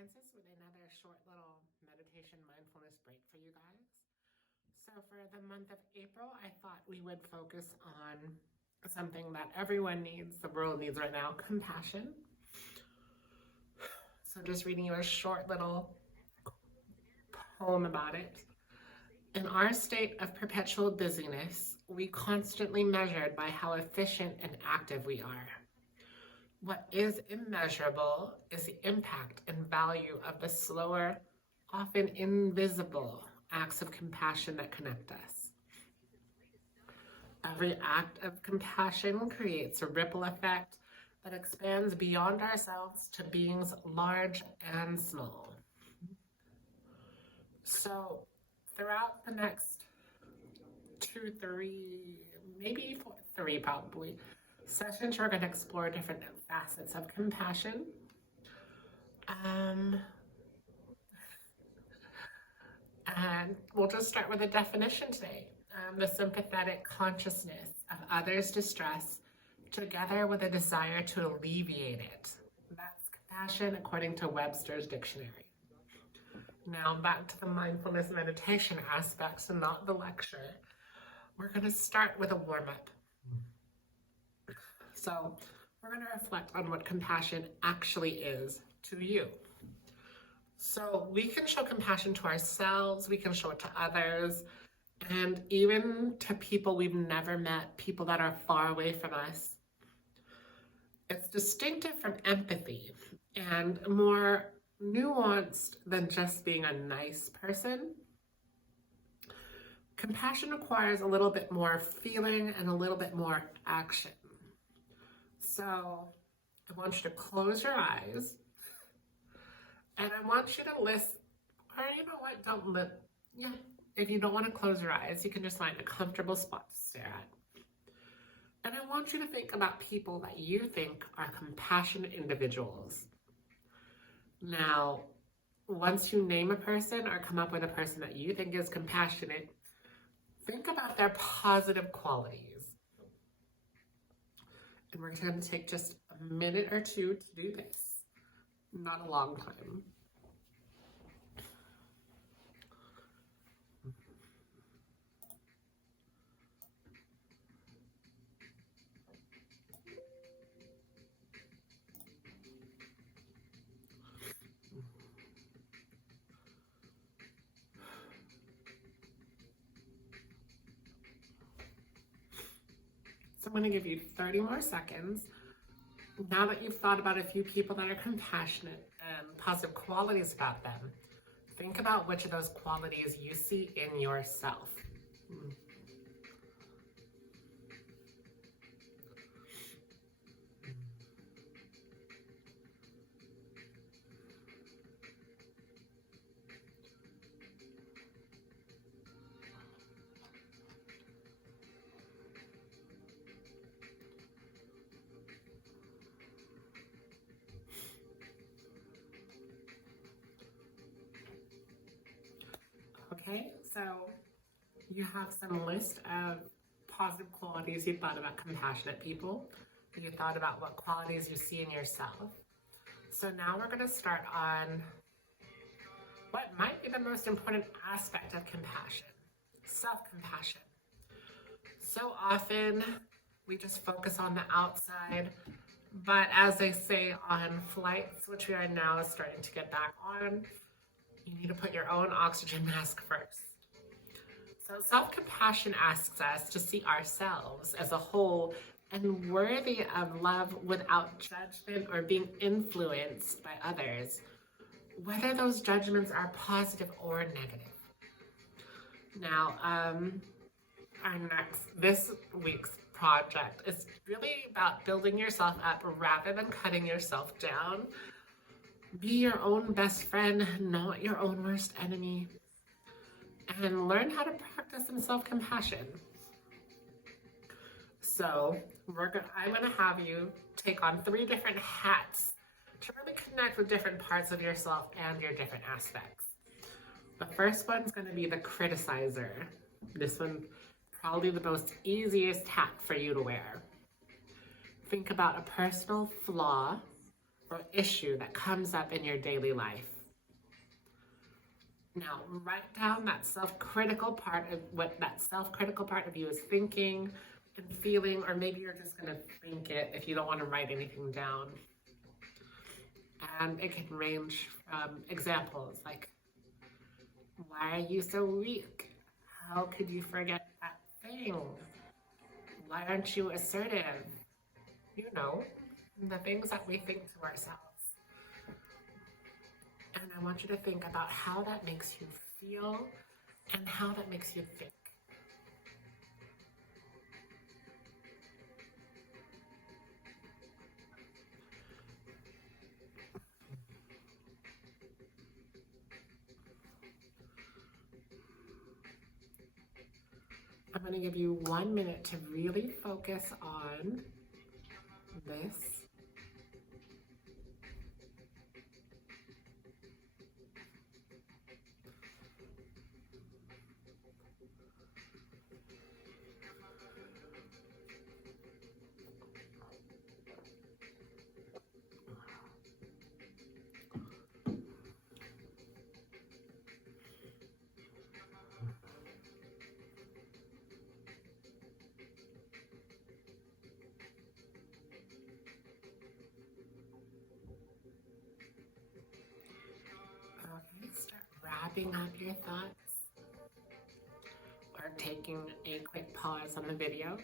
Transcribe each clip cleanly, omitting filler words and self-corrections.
Francis with another short little meditation mindfulness break for you guys. So, for the month of April, I thought we would focus on something that everyone needs, the world needs right now, compassion. So, just reading you a short little poem about it. In our state of perpetual busyness, we constantly measured by how efficient and active we are. What is immeasurable is the impact and value of the slower, often invisible acts of compassion that connect us. Every act of compassion creates a ripple effect that expands beyond ourselves to beings large and small. So, throughout the next 2, 3, maybe 4, 3 probably, sessions, we're going to explore different facets of compassion. And we'll just start with a definition today. The sympathetic consciousness of others' distress together with a desire to alleviate it. That's compassion according to Webster's dictionary. Now back to the mindfulness meditation aspects and not the lecture. We're going to start with a warm-up. So we're going to reflect on what compassion actually is to you. So we can show compassion to ourselves, we can show it to others, and even to people we've never met, people that are far away from us. It's distinctive from empathy and more nuanced than just being a nice person. Compassion requires a little bit more feeling and a little bit more action. So I want you to close your eyes and I want you to list, or you know what, don't list, yeah. If you don't want to close your eyes, you can just find a comfortable spot to stare at. And I want you to think about people that you think are compassionate individuals. Now, once you name a person or come up with a person that you think is compassionate, think about their positive qualities. And we're going to take just a minute or two to do this. Not a long time. So I'm going to give you 30 more seconds. Now that you've thought about a few people that are compassionate and positive qualities about them, think about which of those qualities you see in yourself. Okay, so you have some list of positive qualities you thought about compassionate people. You thought about what qualities you see in yourself. So now we're going to start on what might be the most important aspect of compassion, self-compassion. So often we just focus on the outside, but as they say on flights, which we are now starting to get back on, you need to put your own oxygen mask first. So self-compassion asks us to see ourselves as a whole and worthy of love without judgment or being influenced by others, whether those judgments are positive or negative. Now, this week's project is really about building yourself up rather than cutting yourself down. Be your own best friend, not your own worst enemy. And learn how to practice some self-compassion. So I'm going to have you take on 3 different hats to really connect with different parts of yourself and your different aspects. The first one's going to be the criticizer. This one's probably the most easiest hat for you to wear. Think about a personal flaw or issue that comes up in your daily life. Now, write down that self-critical part of what that self-critical part of you is thinking and feeling, or maybe you're just going to think it if you don't want to write anything down. And it can range from examples like, why are you so weak? How could you forget that thing? Why aren't you assertive? You know, the things that we think to ourselves. And I want you to think about how that makes you feel and how that makes you think. I'm going to give you 1 minute to really focus on this. Okay, start wrapping up your thoughts or taking a quick pause on the video.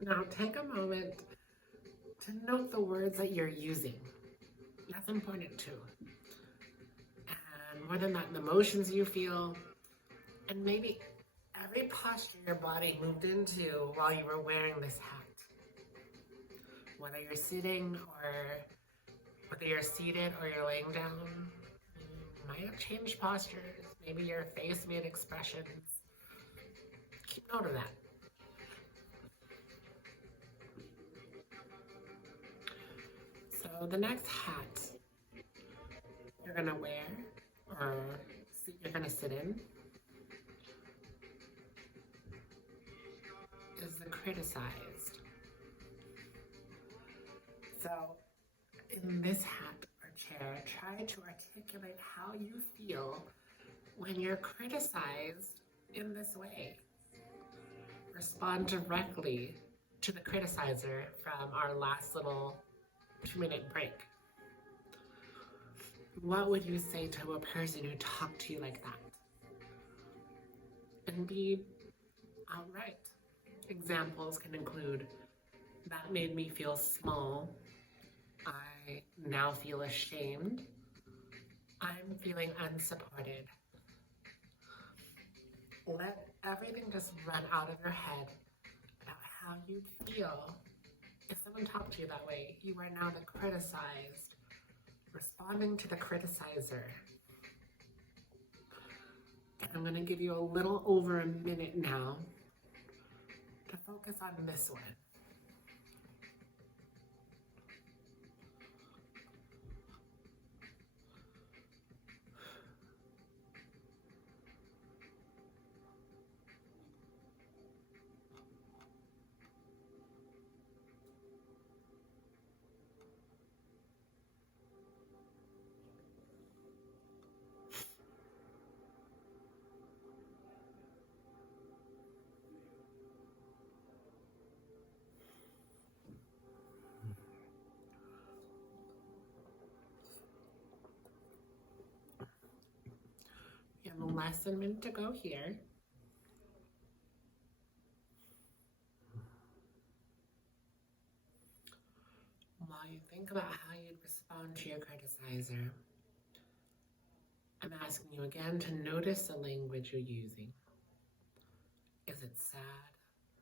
Now take a moment to note the words that you're using. That's important too. And more than that, the emotions you feel, and maybe every posture your body moved into while you were wearing this hat. Whether you're sitting or whether you're seated or you're laying down, you might have changed postures. Maybe your face made expressions. Keep note of that. So the next hat you're gonna wear or you're gonna sit in is the criticized. So in this hat or chair, try to articulate how you feel when you're criticized in this way. Respond directly to the criticizer from our last little 2-minute break. What would you say to a person who talked to you like that? And be outright. Examples can include, that made me feel small. I now feel ashamed. I'm feeling unsupported. Let everything just run out of your head about how you feel. If someone talked to you that way, you are now the criticized, responding to the criticizer. And I'm going to give you a little over a minute now to focus on this one. You have less than a minute to go here. While you think about how you'd respond to your criticizer, I'm asking you again to notice the language you're using. Is it sad,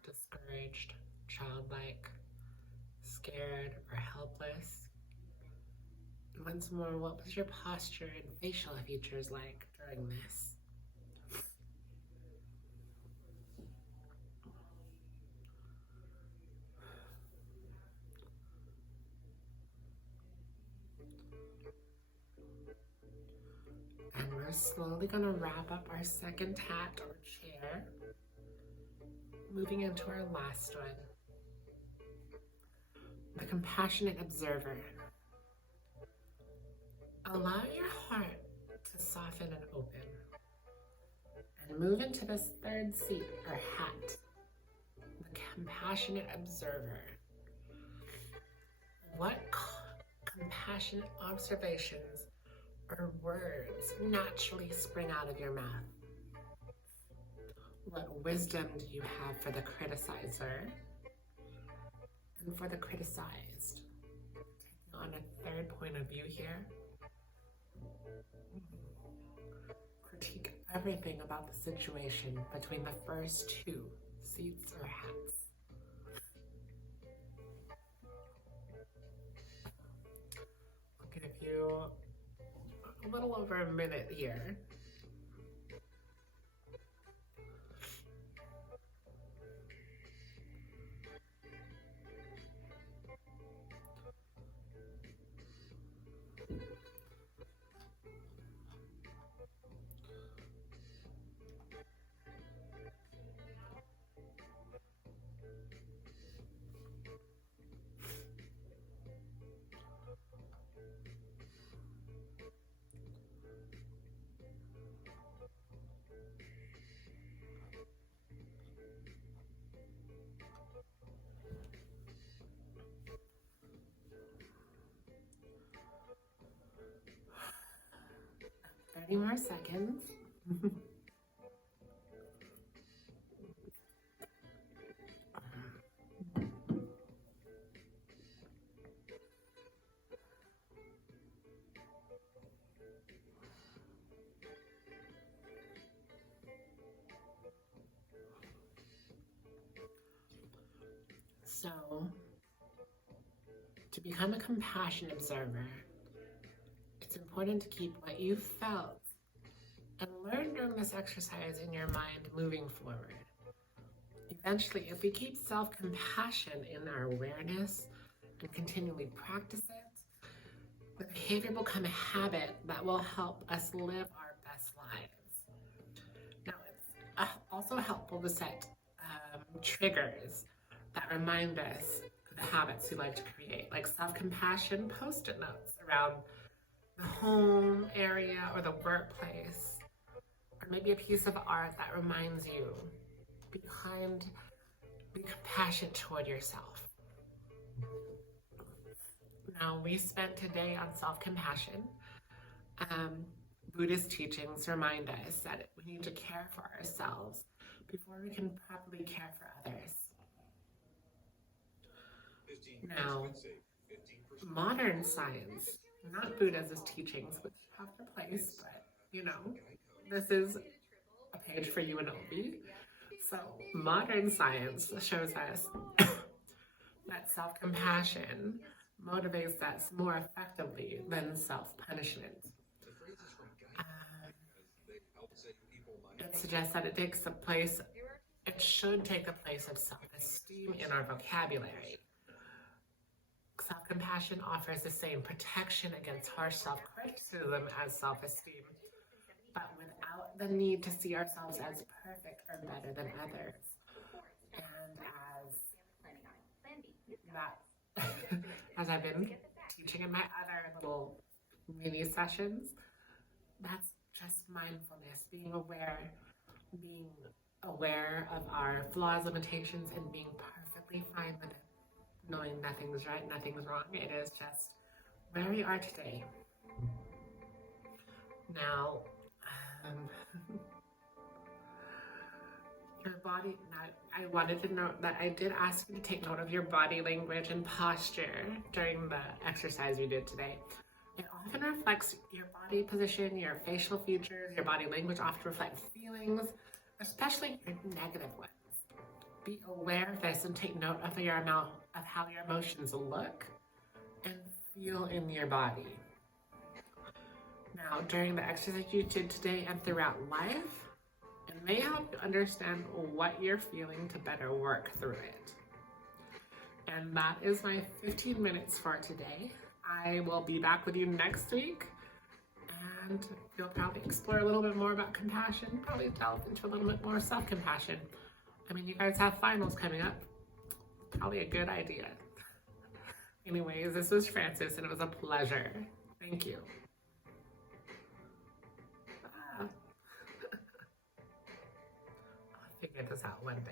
discouraged, childlike, scared, or helpless? And once more, what was your posture and facial features like during this? And we're slowly going to wrap up our second hat or chair. moving into our last one, the compassionate observer. Allow your heart to soften and open, and move into this third seat or hat, the compassionate observer. What compassionate observations or words naturally spring out of your mouth? What wisdom do you have for the criticizer and for the criticized? Taking on a third point of view here. Critique everything about the situation between the first two seats or hats. I'll give you a little over a minute here. Thirty more seconds. So, to become a compassionate observer, it's important to keep what you felt and learned during this exercise in your mind moving forward. Eventually, if we keep self-compassion in our awareness and continually practice it, the behavior will become a habit that will help us live our best lives. Now, it's also helpful to set triggers that remind us of the habits we like to create, like self-compassion post-it notes around the home area or the workplace, or maybe a piece of art that reminds you, be kind, be compassionate toward yourself. Now, we spent today on self-compassion. Buddhist teachings remind us that we need to care for ourselves before we can properly care for others. Now, modern science, not Buddha's teachings, which have their place, but this is a page for UNLV. So modern science shows us that self-compassion motivates us more effectively than self-punishment. It suggests that it should take the place of self-esteem in our vocabulary. Self-compassion offers the same protection against harsh self-criticism as self-esteem, but without the need to see ourselves as perfect or better than others. And as I've been teaching in my other little mini sessions, that's just mindfulness, being aware of our flaws, limitations, and being perfectly fine with it. Knowing nothing's right, nothing's wrong. It is just where we are today. Now, your body, I wanted to note that I did ask you to take note of your body language and posture during the exercise you did today. It often reflects your body position, your facial features, your body language often reflects feelings, especially your negative ones. Be aware of this and take note of how your emotions look and feel in your body. Now, during the exercise you did today and throughout life, it may help you understand what you're feeling to better work through it. And that is my 15 minutes for today. I will be back with you next week, and you'll probably explore a little bit more about compassion, probably delve into a little bit more self-compassion. I mean, you guys have finals coming up. Probably a good idea. Anyways, this was Frances, and it was a pleasure. Thank you. I'll figure this out one day.